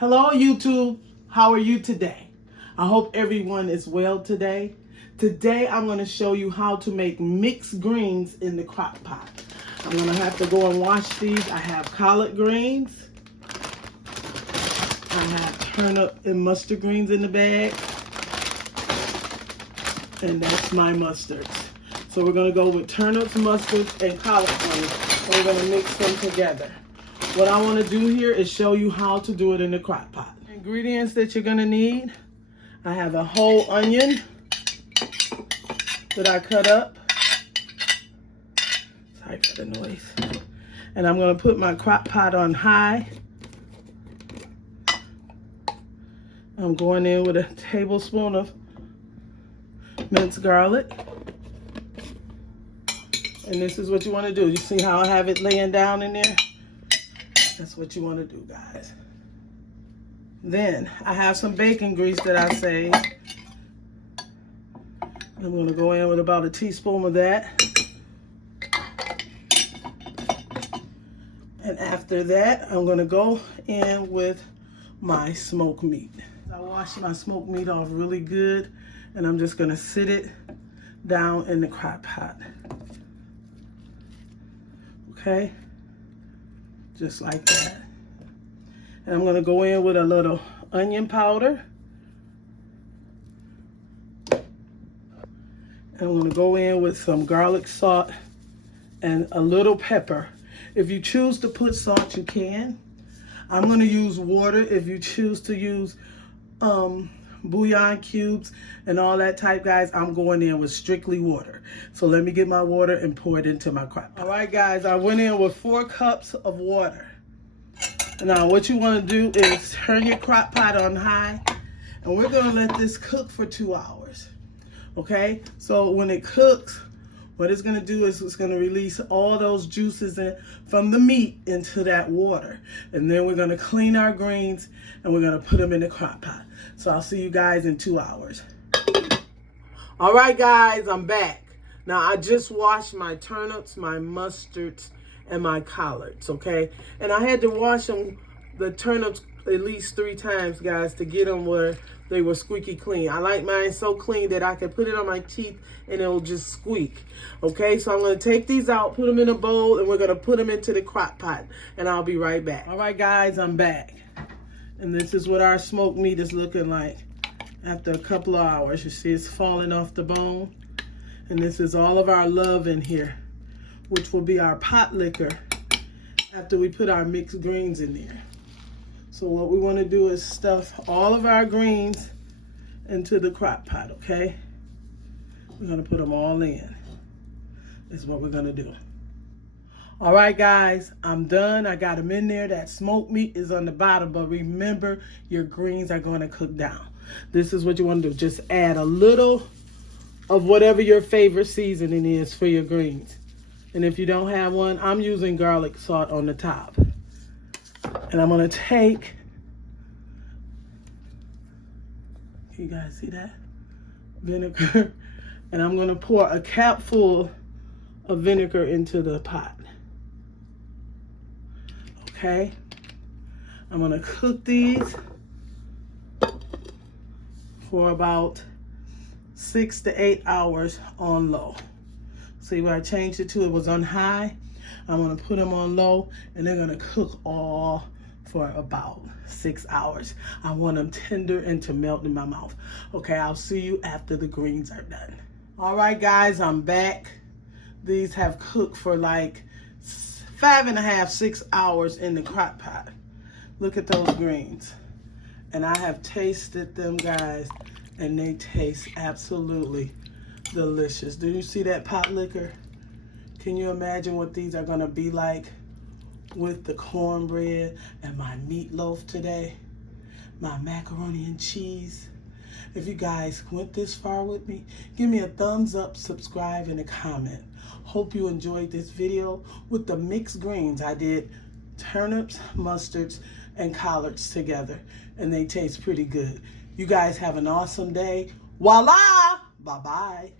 Hello YouTube, how are you today? I hope everyone is well today. Today I'm going to show you how to make mixed greens in the crock pot. I'm going to have to go and wash these. I have collard greens. I have turnip and mustard greens in the bag. And that's my mustards. So we're going to go with turnips, mustards, and collard greens. And we're going to mix them together. What I want to do here is show you how to do it in the crock pot. Ingredients that you're going to need. I have a whole onion that I cut up. Sorry for the noise. And I'm going to put my crock pot on high. I'm going in with a tablespoon of minced garlic. And this is what you want to do. You see how I have it laying down in there? That's what you want to do, guys. Then I have some bacon grease that I saved. I'm going to go in with about a teaspoon of that. And after that, I'm going to go in with my smoked meat. I washed my smoked meat off really good, and I'm just going to sit it down in the crock pot. Okay? Just like that. And I'm going to go in with a little onion powder. And I'm going to go in with some garlic salt and a little pepper. If you choose to put salt, you can. I'm going to use water. If you choose to use bouillon cubes and all that type, guys, I'm going in with strictly water. So let me get my water and pour it into my crock pot. All right, guys, I went in with 4 cups of water. Now, what you want to do is turn your crock pot on high, and we're going to let this cook for 2 hours. Okay? So when it cooks, what it's going to do is it's going to release all those juices from the meat into that water. And then we're going to clean our greens, and we're going to put them in the crock pot. So I'll see you guys in 2 hours. All right, guys, I'm back. Now, I just washed my turnips, my mustards, and my collards, okay? And I had to wash them, the turnips, at least 3 times, guys, to get them where they were squeaky clean. I like mine so clean that I can put it on my teeth and it'll just squeak, okay? So I'm going to take these out, put them in a bowl, and we're going to put them into the crock pot, and I'll be right back. All right, guys, I'm back. And this is what our smoked meat is looking like after a couple of hours. You see it's falling off the bone. And this is all of our love in here, which will be our pot liquor after we put our mixed greens in there. So what we want to do is stuff all of our greens into the crock pot, okay? We're going to put them all in. That's what we're going to do. All right, guys, I'm done. I got them in there. That smoked meat is on the bottom, but remember, your greens are going to cook down. This is what you want to do. Just add a little of whatever your favorite seasoning is for your greens. And if you don't have one, I'm using garlic salt on the top. And I'm going to take, you guys see that? Vinegar. And I'm going to pour a capful of vinegar into the pot. Okay? I'm going to cook these for about 6 to 8 hours on low. See where I changed it to? It was on high. I'm going to put them on low, and they're going to cook all for about 6 hours. I want them tender and to melt in my mouth. Okay, I'll see you after the greens are done. All right, guys, I'm back. These have cooked for like 5.5, 6 hours in the crock pot. Look at those greens. And I have tasted them, guys, and they taste absolutely delicious. Do you see that pot liquor? Can you imagine what these are going to be like with the cornbread and my meatloaf today? My macaroni and cheese. If you guys went this far with me, give me a thumbs up, subscribe, and a comment. Hope you enjoyed this video with the mixed greens. I did turnips, mustards, and collards together, and they taste pretty good. You guys have an awesome day. Voila! Bye-bye.